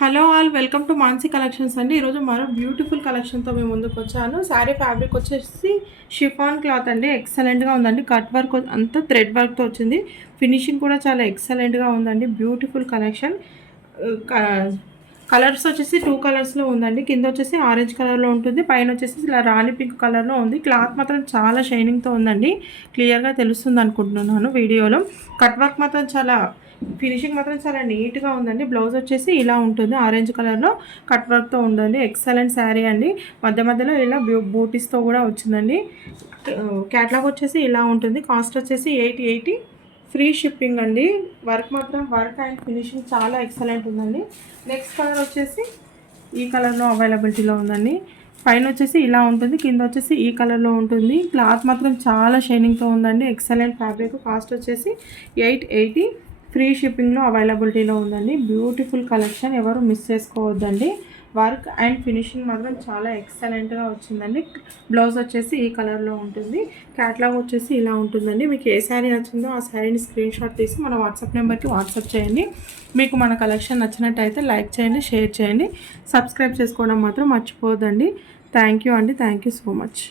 Hello all welcome to Mansi collections అండి. ఈరోజు మరో బ్యూటిఫుల్ కలెక్షన్తో మేము ముందుకు వచ్చాను. శారీ ఫ్యాబ్రిక్ వచ్చేసి షిఫాన్ క్లాత్ అండి. ఎక్సలెంట్గా ఉందండి. కట్ వర్క్ అంతా థ్రెడ్ వర్క్తో వచ్చింది. ఫినిషింగ్ కూడా చాలా ఎక్సలెంట్గా ఉందండి. Beautiful collection. కలర్స్ వచ్చేసి 2 కలర్స్లో ఉందండి. కింద వచ్చేసి ఆరెంజ్ కలర్లో ఉంటుంది, పైన వచ్చేసి ఇలా రాణి పింక్ కలర్లో ఉంది. క్లాత్ మాత్రం చాలా షైనింగ్తో ఉందండి. క్లియర్గా తెలుస్తుంది అనుకుంటున్నాను వీడియోలో. కట్ వర్క్ మాత్రం చాలా ఫినిషింగ్ మాత్రం చాలా నీట్గా ఉందండి. బ్లౌజ్ వచ్చేసి ఇలా ఉంటుంది, ఆరెంజ్ కలర్లో కట్ వర్క్తో ఉందండి. ఎక్సలెంట్ శారీ అండి. మధ్య మధ్యలో ఇలా బూటీస్తో కూడా వచ్చిందండి. క్యాట్లాగ్ వచ్చేసి ఇలా ఉంటుంది. కాస్ట్ వచ్చేసి 880, ఫ్రీ షిప్పింగ్ అండి. వర్క్ అండ్ ఫినిషింగ్ చాలా ఎక్సలెంట్ ఉందండి. నెక్స్ట్ కలర్ వచ్చేసి ఈ కలర్లో అవైలబిలిటీలో ఉందండి. పైన వచ్చేసి ఇలా ఉంటుంది, కింద వచ్చేసి ఈ కలర్లో ఉంటుంది. క్లాత్ మాత్రం చాలా షైనింగ్తో ఉందండి. Excellent fabric. కాస్ట్ వచ్చేసి 880, ఫ్రీ షిప్పింగ్లో అవైలబిలిటీలో ఉందండి. బ్యూటిఫుల్ కలెక్షన్, ఎవరు మిస్ చేసుకోవద్దండి. వర్క్ అండ్ ఫినిషింగ్ మాత్రం చాలా ఎక్సలెంట్గా వచ్చిందండి. బ్లౌజ్ వచ్చేసి ఈ కలర్లో ఉంటుంది. క్యాట్లాగ్ వచ్చేసి ఇలా ఉంటుందండి. మీకు ఏ శారీ నచ్చిందో ఆ శారీని స్క్రీన్ షాట్ తీసి మన వాట్సాప్ నెంబర్కి వాట్సాప్ చేయండి. మీకు మన కలెక్షన్ నచ్చినట్టయితే లైక్ చేయండి, షేర్ చేయండి, సబ్స్క్రైబ్ చేసుకోవడం మాత్రం మర్చిపోవద్దండి. థ్యాంక్ యూ అండి. Thank you so much.